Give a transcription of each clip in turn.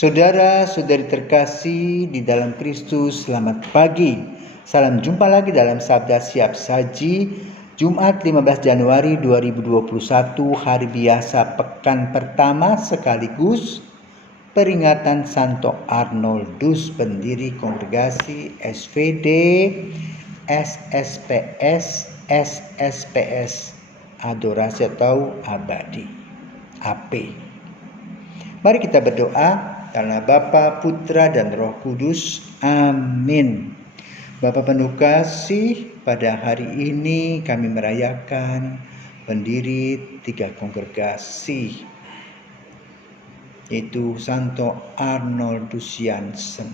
Saudara-saudari terkasih di dalam Kristus, selamat pagi. Salam jumpa lagi dalam Sabda Siap Saji, Jumat 15 Januari 2021, hari biasa pekan pertama sekaligus peringatan Santo Arnoldus, pendiri kongregasi SVD, SSPS, SSPS, Adorasi atau Abadi, AP. Mari kita berdoa. Dalam nama Bapa, Putra, dan Roh Kudus. Amin. Bapa penuh kasih, pada hari ini kami merayakan pendiri 3 kongregasi, yaitu Santo Arnoldus Jansen.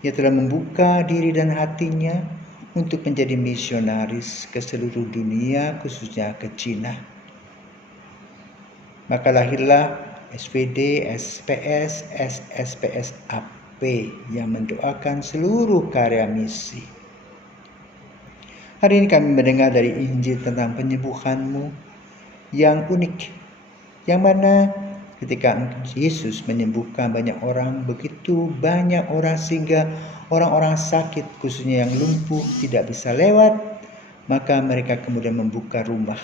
Ia telah membuka diri dan hatinya untuk menjadi misionaris ke seluruh dunia, khususnya ke Cina. Maka lahirlah SVD, SPS, SSPS, AP yang mendoakan seluruh karya misi. Hari ini kami mendengar dari Injil tentang penyembuhanmu yang unik, yang mana ketika Yesus menyembuhkan banyak orang, begitu banyak orang sehingga orang-orang sakit, khususnya yang lumpuh, tidak bisa lewat, maka mereka kemudian membuka rumah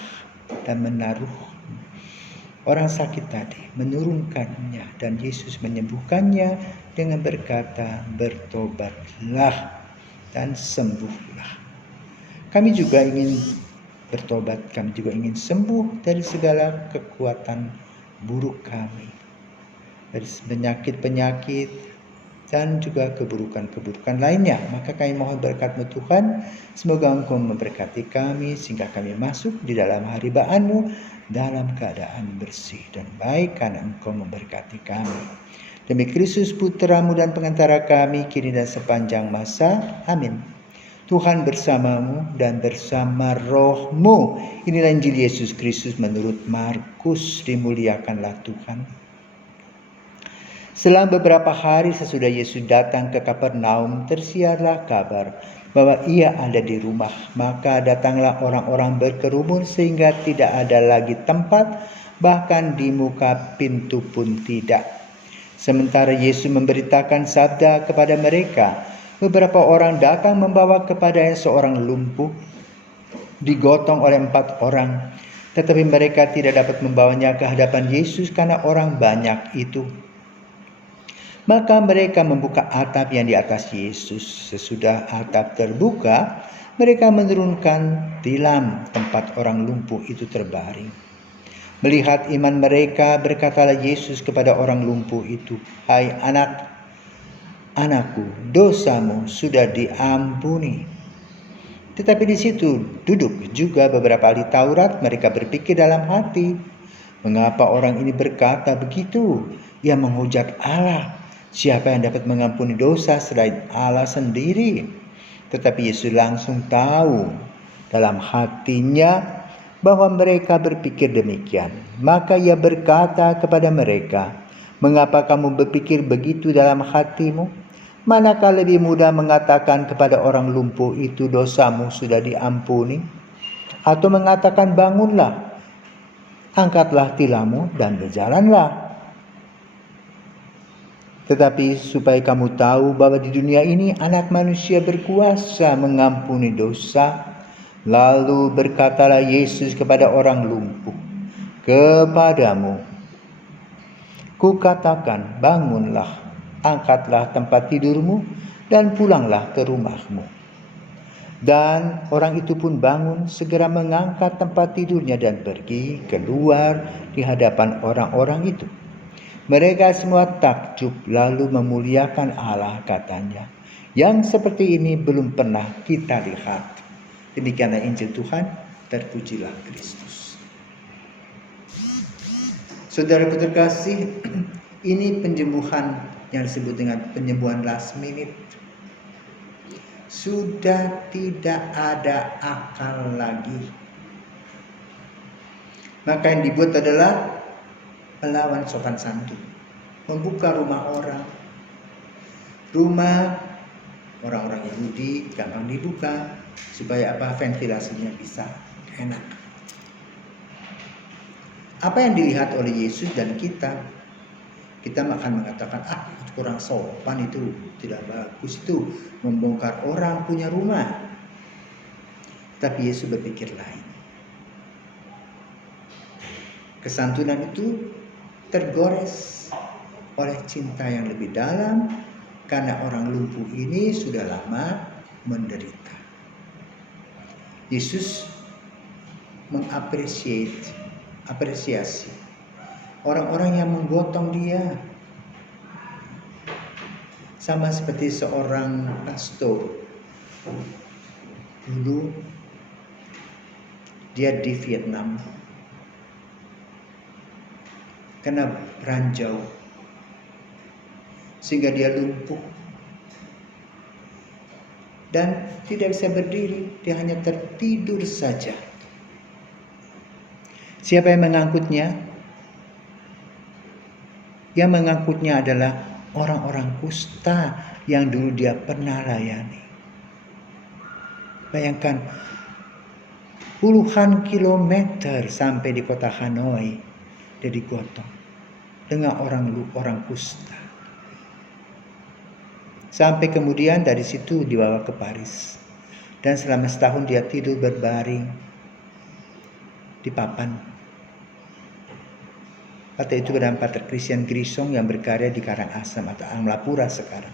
dan menaruh orang sakit tadi, menurunkannya, dan Yesus menyembuhkannya dengan berkata, bertobatlah dan sembuhlah. Kami juga ingin bertobat, kami juga ingin sembuh dari segala kekuatan buruk kami, dari penyakit-penyakit dan juga keburukan-keburukan lainnya. Maka kami mohon berkat-Mu Tuhan, semoga Engkau memberkati kami sehingga kami masuk di dalam haribaan-Mu dalam keadaan bersih dan baik, karena Engkau memberkati kami. Demi Kristus Putra-Mu dan pengantara kami kini dan sepanjang masa. Amin. Tuhan bersamamu dan bersama roh-Mu. Inilah Injil Yesus Kristus menurut Markus. Dimuliakanlah Tuhan. Selang beberapa hari sesudah Yesus datang ke Kapernaum, tersiarlah kabar bahwa ia ada di rumah. Maka datanglah orang-orang berkerumun sehingga tidak ada lagi tempat, bahkan di muka pintu pun tidak. Sementara Yesus memberitakan sabda kepada mereka, beberapa orang datang membawa kepadanya seorang lumpuh, digotong oleh 4 orang. Tetapi mereka tidak dapat membawanya ke hadapan Yesus karena orang banyak itu. Maka mereka membuka atap yang di atas Yesus. Sesudah atap terbuka, mereka menurunkan tilam tempat orang lumpuh itu terbaring. Melihat iman mereka, berkatalah Yesus kepada orang lumpuh itu, "Hai anakku, dosamu sudah diampuni." Tetapi di situ duduk juga beberapa ahli Taurat. Mereka berpikir dalam hati, "Mengapa orang ini berkata begitu? Ia menghujat Allah. Siapa yang dapat mengampuni dosa selain Allah sendiri?" Tetapi Yesus langsung tahu dalam hatinya bahwa mereka berpikir demikian. Maka ia berkata kepada mereka, "Mengapa kamu berpikir begitu dalam hatimu? Manakah lebih mudah mengatakan kepada orang lumpuh itu, dosamu sudah diampuni? Atau mengatakan, bangunlah, angkatlah tilammu dan berjalanlah? Tetapi supaya kamu tahu bahwa di dunia ini Anak Manusia berkuasa mengampuni dosa." Lalu berkatalah Yesus kepada orang lumpuh, "Kepadamu kukatakan, bangunlah, angkatlah tempat tidurmu dan pulanglah ke rumahmu." Dan orang itu pun bangun, segera mengangkat tempat tidurnya dan pergi keluar di hadapan orang-orang itu. Mereka semua takjub lalu memuliakan Allah, katanya, "Yang seperti ini belum pernah kita lihat." Demikianlah Injil Tuhan, terpujilah Kristus. Saudara terkasih, ini penyembuhan yang disebut dengan penyembuhan last minute. Sudah tidak ada akal lagi. Maka yang dibuat adalah melawan sopan santun, membuka rumah orang. Rumah orang-orang Yahudi gampang dibuka supaya ventilasinya bisa enak. Apa yang dilihat oleh Yesus dan kita? Kita akan mengatakan, itu kurang sopan, itu tidak bagus, itu membongkar orang punya rumah. Tapi Yesus berpikir lain. Kesantunan itu tergores oleh cinta yang lebih dalam, karena orang lumpuh ini sudah lama menderita. Yesus mengapresiasi orang-orang yang menggotong dia. Sama seperti seorang pastor dulu, dia di Vietnam karena ranjau sehingga dia lumpuh dan tidak bisa berdiri, dia hanya tertidur saja. Siapa yang mengangkutnya? Yang mengangkutnya adalah orang-orang kusta yang dulu dia pernah layani. Bayangkan, puluhan kilometer sampai di kota Hanoi, dia digotong dengan orang kusta. Sampai kemudian dari situ dibawa ke Paris. Dan selama setahun dia tidur berbaring di papan. Pada itu ada Pater Christian Grisong yang berkarya di Karangasem atau Amlapura sekarang.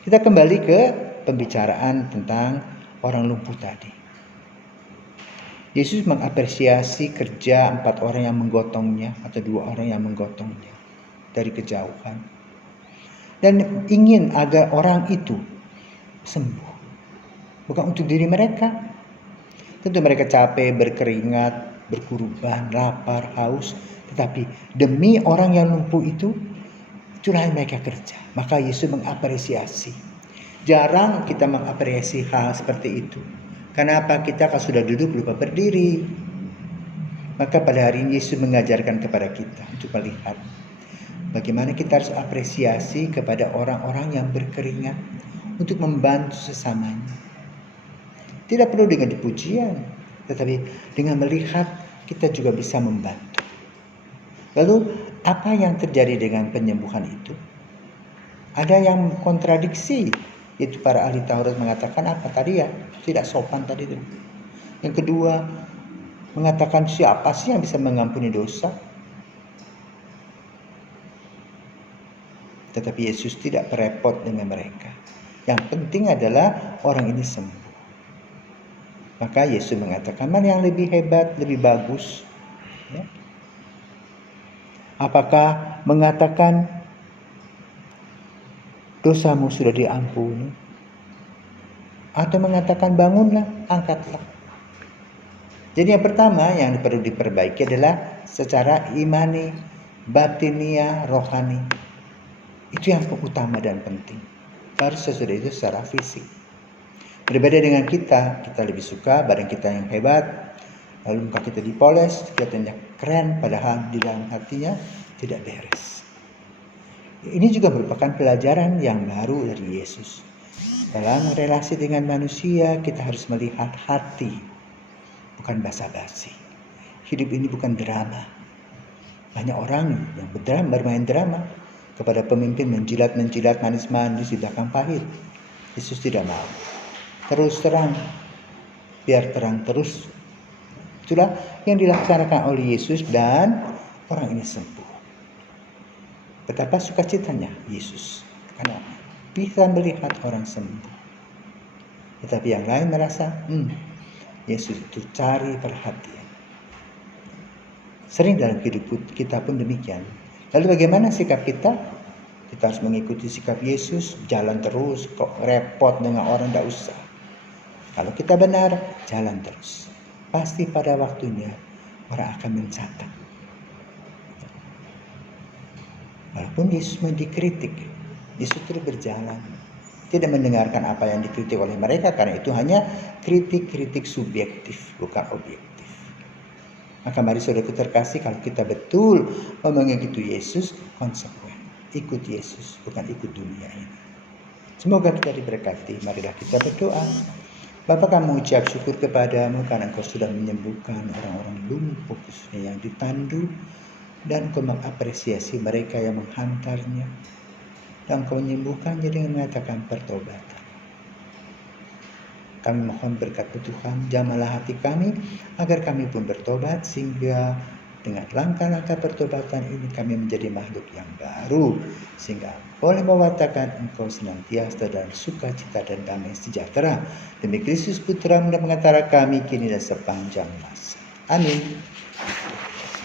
Kita kembali ke pembicaraan tentang orang lumpuh tadi. Yesus mengapresiasi kerja 4 orang yang menggotongnya atau 2 orang yang menggotongnya dari kejauhan. Dan ingin agar orang itu sembuh. Bukan untuk diri mereka. Tentu mereka capek, berkeringat, berkorban, lapar, haus. Tetapi demi orang yang lumpuh itulah yang mereka kerja. Maka Yesus mengapresiasi. Jarang kita mengapresiasi hal seperti itu. Kenapa? Kita kalau sudah duduk lupa berdiri. Maka pada hari ini Yesus mengajarkan kepada kita untuk melihat bagaimana kita harus apresiasi kepada orang-orang yang berkeringat untuk membantu sesamanya. Tidak perlu dengan pujian, tetapi dengan melihat kita juga bisa membantu. Lalu apa yang terjadi dengan penyembuhan itu? Ada yang kontradiksi, yaitu para ahli Taurat mengatakan apa tadi ya? Tidak sopan tadi itu. Yang kedua, mengatakan siapa sih yang bisa mengampuni dosa? Tetapi Yesus tidak berepot dengan mereka. Yang penting adalah orang ini sembuh. Maka Yesus mengatakan mana yang lebih hebat, lebih bagus? Ya. Apakah mengatakan dosamu sudah diampuni? Atau mengatakan bangunlah, angkatlah? Jadi yang pertama yang perlu diperbaiki adalah secara imani, batinia, rohani. Itu yang utama dan penting. Baru sesudah itu secara fisik. Berbeda dengan kita lebih suka badan kita yang hebat, lalu muka kita dipoles, kelihatannya keren, padahal di dalam hatinya tidak beres. Ini juga merupakan pelajaran yang baru dari Yesus. Dalam relasi dengan manusia, kita harus melihat hati, bukan basa-basi. Hidup ini bukan drama. Banyak orang yang bermain drama. Kepada pemimpin menjilat manis-manis di belakang pahit. Yesus tidak mau. Terus terang, biar terang terus. Itulah yang dilaksanakan oleh Yesus dan orang ini sembuh. Betapa sukacitanya Yesus karena bisa melihat orang sembuh. Tetapi yang lain merasa, Yesus itu cari perhatian. Sering dalam hidup kita pun demikian. Lalu bagaimana sikap kita? Kita harus mengikuti sikap Yesus, jalan terus, kok repot dengan orang, tidak usah. Kalau kita benar, jalan terus. Pasti pada waktunya orang akan mencatat. Walaupun Yesus dikritik, Yesus terus berjalan. Tidak mendengarkan apa yang dikritik oleh mereka, karena itu hanya kritik-kritik subjektif, bukan objektif. Maka mari saudaraku terkasih, kalau kita betul mau mengikuti Yesus, konsekuen. Ikut Yesus, bukan ikut dunia ini. Semoga kita diberkati. Marilah kita berdoa. Bapa, kami mengucap syukur kepadamu karena Engkau sudah menyembuhkan orang-orang lumpuh khususnya yang ditandu dan Engkau mengapresiasi mereka yang menghantarnya, dan Engkau menyembuhkannya dengan mengatakan pertobatan. Kami mohon berkat Tuhan, jamahlah hati kami agar kami pun bertobat, sehingga dengan langkah-langkah pertobatan ini kami menjadi makhluk yang baru, sehingga boleh mewatakan Engkau senantiasa dan sukacita dan damai sejahtera. Demi Kristus Putra-Mu yang mengantara kami kini dan sepanjang masa. Amin.